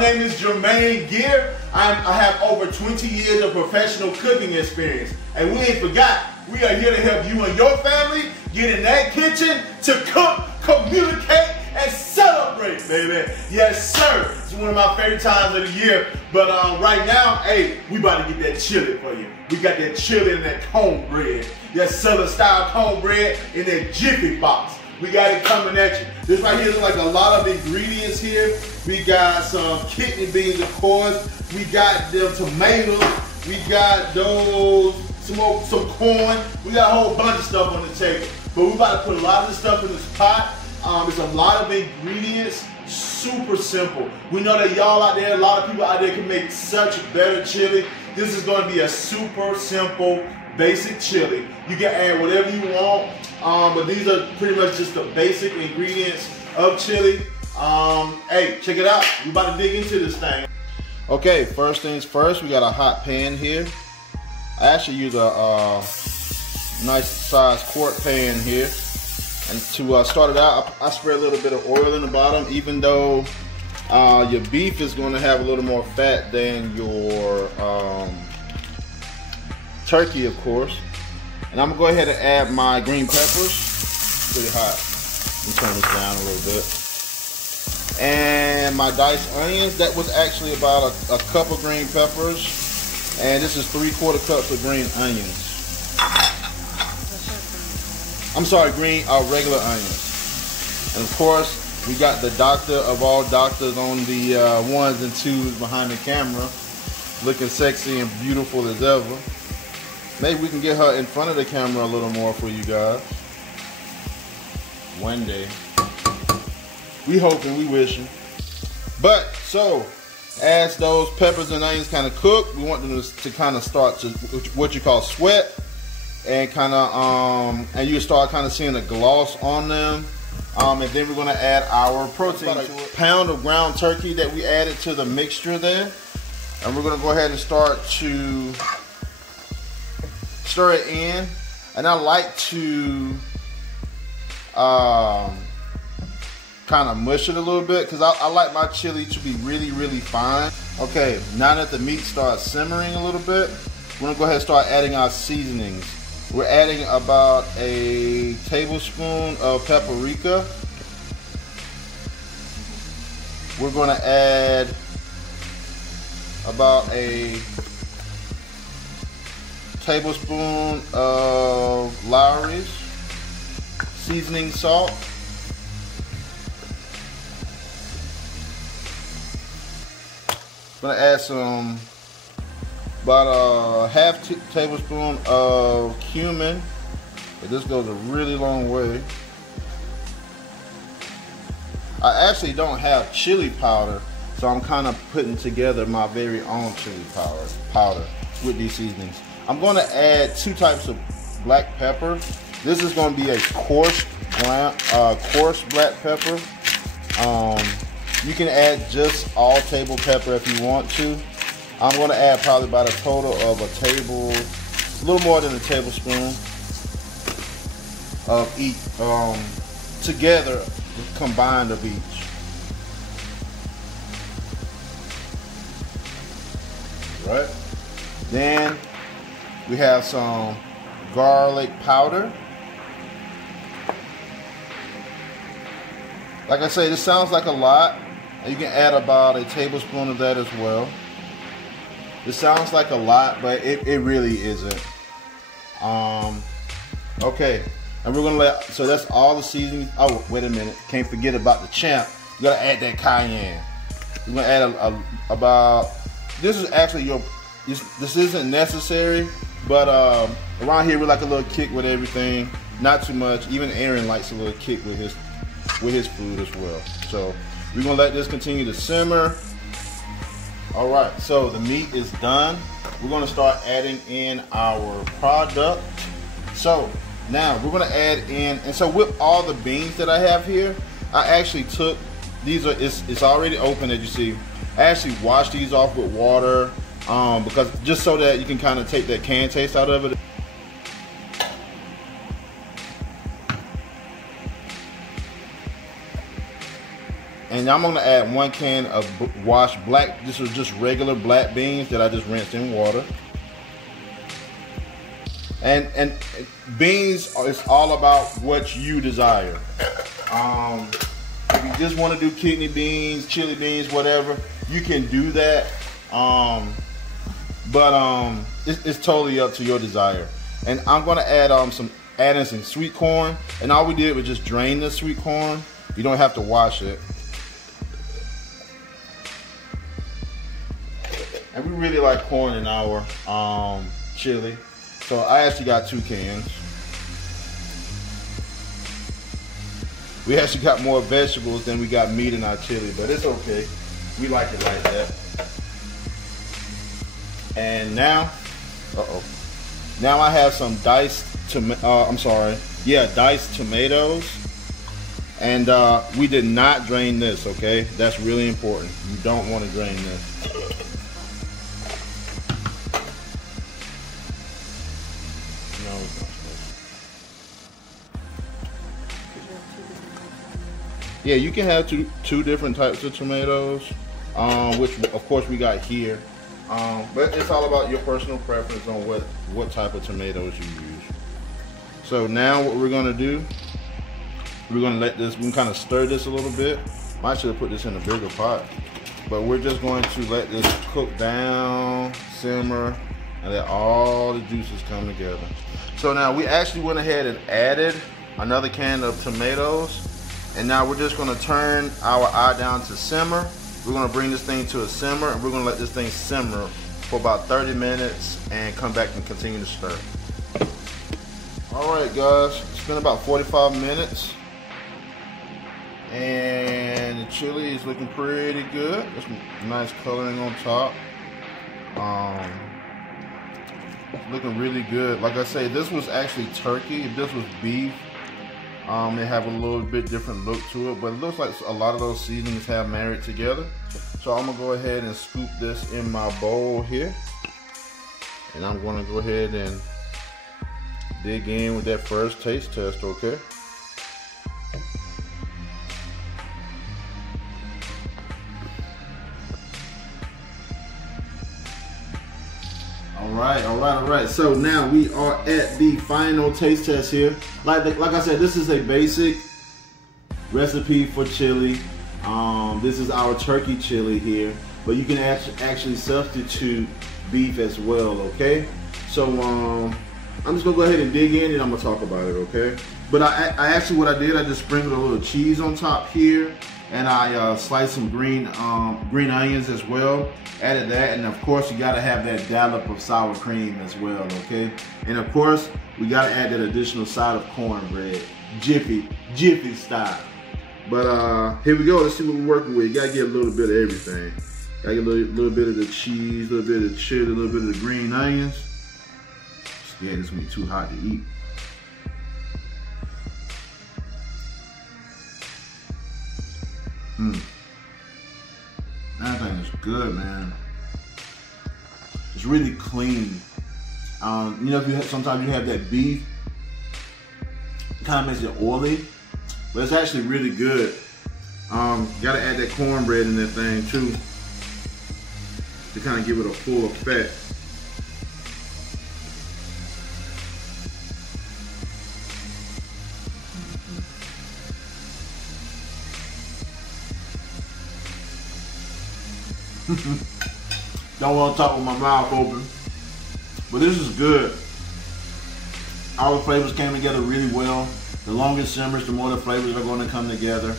My name is Jermaine Gear. I have over 20 years of professional cooking experience. And we ain't forgot, we are here to help you and your family get in that kitchen to cook, communicate, and celebrate, baby. Yes, sir. It's one of my favorite times of the year. But right now, hey, we about to get that chili for you. We got that chili and that cornbread. That Southern style cornbread in that Jiffy box. We got it coming at you. This right here is like a lot of ingredients here. We got some kidney beans, of course. We got them tomatoes. We got those, some corn. We got a whole bunch of stuff on the table. But we about to put a lot of this stuff in this pot. It's a lot of ingredients, super simple. We know that y'all out there, a lot of people out there can make such better chili. This is going to be a super simple, basic chili. You can add whatever you want, but these are pretty much just the basic ingredients of chili. Hey, check it out. We about to dig into this thing. Okay, first things first, we got a hot pan here. I actually use a nice size quart pan here. And to start it out, I spray a little bit of oil in the bottom, even though your beef is going to have a little more fat than your turkey, of course. And I'm going to go ahead and add my green peppers. Pretty hot. Let me turn this down a little bit. And my diced onions. That was actually about a cup of green peppers. And this is 3/4 cups of green onions. I'm sorry, regular onions. And of course, we got the doctor of all doctors on the ones and twos behind the camera, looking sexy and beautiful as ever. Maybe we can get her in front of the camera a little more for you guys. One day. We hoping, we wishing. But, so, as those peppers and onions kind of cook, we want them to kind of start to what you call sweat. And kind of, and you start kind of seeing the gloss on them. And then we're gonna add our protein to it. Pound of ground turkey that we added to the mixture there. And we're gonna go ahead and start to stir it in. And I like to kind of mush it a little bit because I like my chili to be really, really fine. Okay, now that the meat starts simmering a little bit, we're gonna go ahead and start adding our seasonings. We're adding about a tablespoon of paprika. We're going to add about a tablespoon of Lawry's seasoning salt. I'm going to add some about a half tablespoon of cumin. This goes a really long way. I actually don't have chili powder, so I'm kind of putting together my very own chili powder with these seasonings. I'm going to add 2 types of black pepper. This is going to be a coarse black pepper. You can add just all table pepper if you want to. I'm going to add probably about a total of a little more than a tablespoon of each, together, combined of each. Right? Then we have some garlic powder. Like I say, this sounds like a lot. You can add about a tablespoon of that as well. This sounds like a lot, but it really isn't. Okay, and we're gonna so that's all the seasoning. Oh, wait a minute, can't forget about the champ. You gotta add that cayenne. We're gonna add about, this is actually this isn't necessary, but around here we like a little kick with everything. Not too much. Even Aaron likes a little kick with his food as well. So we're gonna let this continue to simmer. All right, so the meat is done. We're gonna start adding in our product. So now we're gonna add in, and so with all the beans that I have here, I actually took, it's already open as you see. I actually washed these off with water because just so that you can kind of take that canned taste out of it. And I'm gonna add 1 can of washed black. This is just regular black beans that I just rinsed in water. And beans, it's all about what you desire. If you just want to do kidney beans, chili beans, whatever, you can do that. It's totally up to your desire. And I'm gonna add add in some sweet corn. And all we did was just drain the sweet corn. You don't have to wash it. And we really like corn in our chili. So I actually got 2 cans. We actually got more vegetables than we got meat in our chili, but it's okay. We like it like that. And now, now I have some diced tomatoes. And we did not drain this, okay? That's really important. You don't want to drain this. Yeah, you can have two different types of tomatoes, which of course we got here. But it's all about your personal preference on what type of tomatoes you use. So now what we're gonna do, we're gonna let this, we can kind of stir this a little bit. Might should have put this in a bigger pot. But we're just going to let this cook down, simmer, and let all the juices come together. So now we actually went ahead and added another can of tomatoes. And now we're just gonna turn our eye down to simmer. We're gonna bring this thing to a simmer, and we're gonna let this thing simmer for about 30 minutes and come back and continue to stir. All right, guys, it's been about 45 minutes. And the chili is looking pretty good. There's some nice coloring on top. Looking really good. Like I say, this was actually turkey. If this was beef, they have a little bit different look to it, but it looks like a lot of those seasonings have married together. So I'm gonna go ahead and scoop this in my bowl here. And I'm gonna go ahead and dig in with that first taste test, okay? All right. So now we are at the final taste test here. Like I said, this is a basic recipe for chili. This is our turkey chili here, but you can actually substitute beef as well, okay? So I'm just gonna go ahead and dig in and I'm gonna talk about it, okay? But I actually, what I did, I just sprinkled a little cheese on top here, and I sliced some green onions as well. Added that, and of course you gotta have that dollop of sour cream as well, okay? And of course, we gotta add that additional side of cornbread, Jiffy style. But here we go, let's see what we're working with. You gotta get a little bit of everything. Gotta get a little bit of the cheese, a little bit of the chili, a little bit of the green onions. Yeah, this is gonna be too hot to eat. That thing is good, man. It's really clean. You know, if sometimes you have that beef, it kind of makes it oily, but it's actually really good. Gotta add that cornbread in that thing too, to kind of give it a full effect. Don't want to talk with my mouth open, but this is good. All the flavors came together really well. The longer it simmers, the more the flavors are going to come together.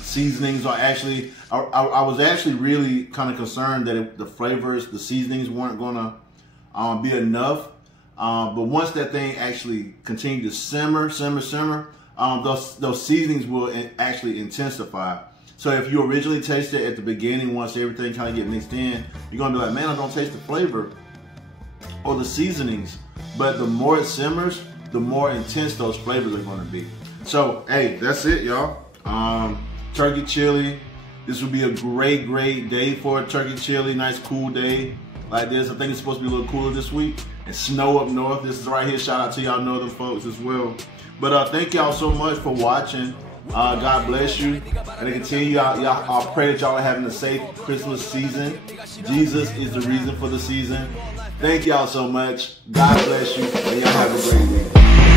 Seasonings are actually, I was actually really kind of concerned that the flavors, the seasonings weren't going to be enough. But once that thing actually continued to simmer, those seasonings will actually intensify. So if you originally tasted it at the beginning, once everything kind of get mixed in, you're gonna be like, man, I don't taste the flavor or the seasonings. But the more it simmers, the more intense those flavors are gonna be. So, hey, that's it, y'all. Turkey chili. This would be a great day for a turkey chili. Nice cool day like this. I think it's supposed to be a little cooler this week. And snow up north. This is right here. Shout out to y'all northern folks as well. But thank y'all so much for watching. God bless you. And to continue, I pray that y'all are having a safe Christmas season. Jesus is the reason for the season. Thank y'all so much. God bless you. And y'all have a great week.